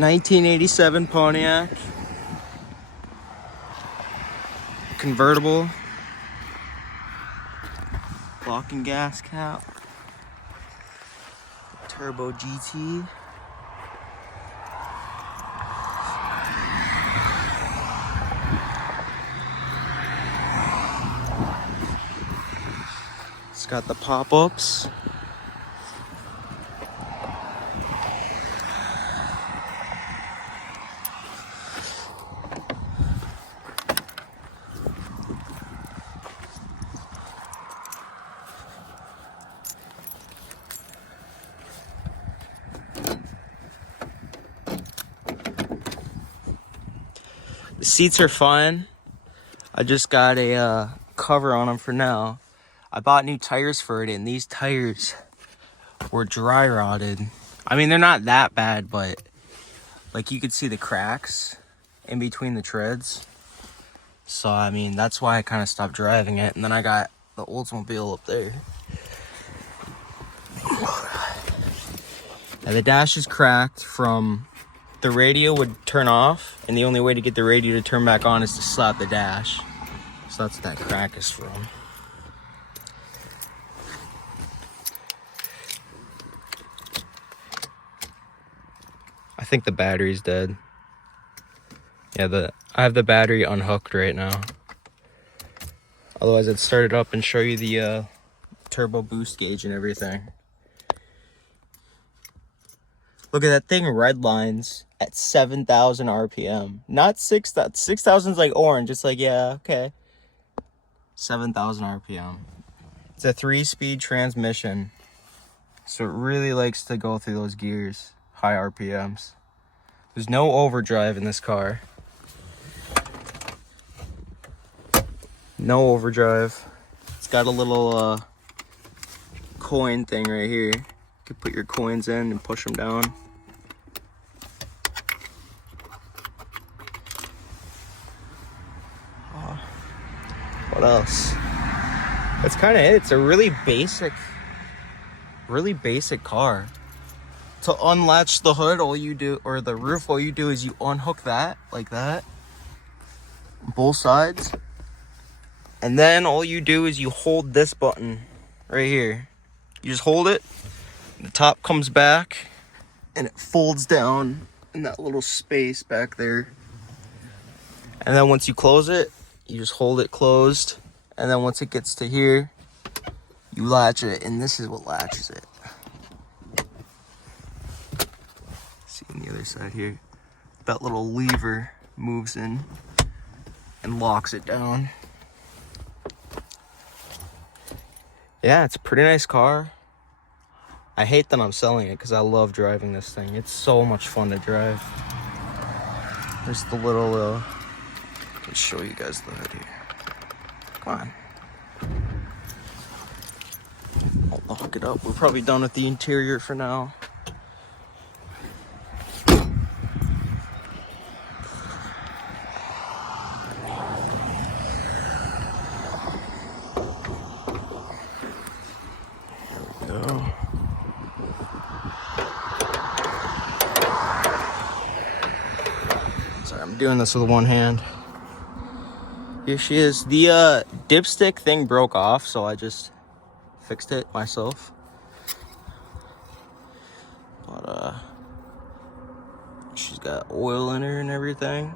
1987 Pontiac. Convertible. Locking gas cap. Turbo GT. It's got the pop-ups. The seats are fine. I just got a cover on them for now. I bought new tires for it, and these tires were dry rotted. I mean, they're not that bad, but like you could see the cracks in between the treads. So, I mean, that's why I kind of stopped driving it. And then I got the Oldsmobile up there. And the dash is cracked from the radio would turn off, and the only way to get the radio to turn back on is to slap the dash. So that's what that crack is from. I think the battery's dead. Yeah, I have the battery unhooked right now. Otherwise I'd start it up and show you the turbo boost gauge and everything. Look at that thing redlines at 7,000 RPM. Not 6,000. 6,000 is like orange. It's like, yeah, okay. 7,000 RPM. It's a 3-speed transmission. So it really likes to go through those gears. High RPMs. There's no overdrive in this car. No overdrive. It's got a little coin thing right here. You can put your coins in and push them down. What else? That's kind of it. It's a really basic car. To unlatch the hood, all you do, or the roof, all you do is you unhook that, like that, both sides. And then all you do is you hold this button right here. You just hold it, the top comes back, and it folds down in that little space back there. And then once you close it, you just hold it closed. And then once it gets to here, you latch it, and this is what latches it. See on the other side here, that little lever moves in and locks it down. Yeah, it's a pretty nice car. I hate that I'm selling it because I love driving this thing. It's so much fun to drive. There's the little, let's show you guys the hood here. Come on. I'll lock it up. We're probably done with the interior for now. Sorry, I'm doing this with one hand. Here she is. The dipstick thing broke off, so I just fixed it myself. But she's got oil in her and everything.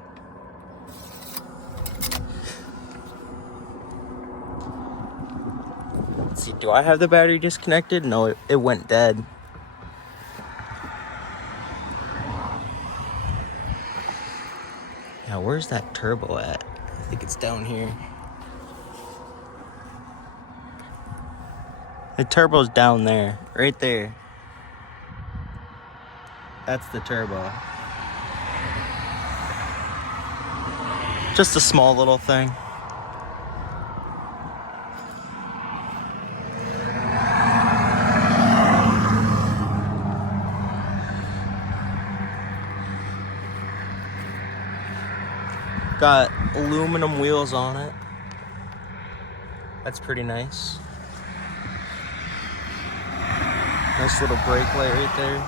Let's see, do I have the battery disconnected? No, it went dead. Now, where's that turbo at? I think it's down here. The turbo's down there, right there. That's the turbo. Just a small little thing. Got aluminum wheels on it. That's pretty nice. Nice little brake light right there.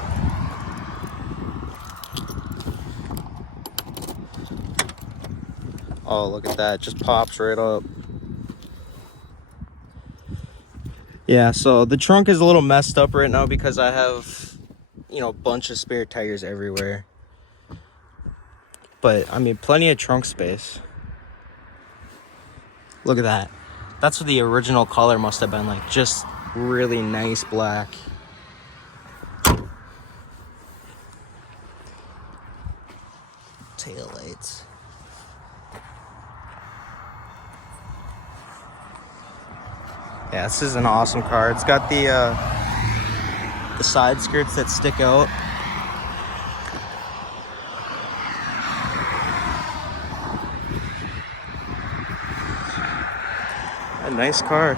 Oh, look at that. Just pops right up. Yeah, so the trunk is a little messed up right now because I have, you know, a bunch of spare tires everywhere. But, I mean, plenty of trunk space. Look at that. That's what the original color must have been like. Just really nice black. Tail lights. Yeah, this is an awesome car. It's got the side skirts that stick out. A nice car.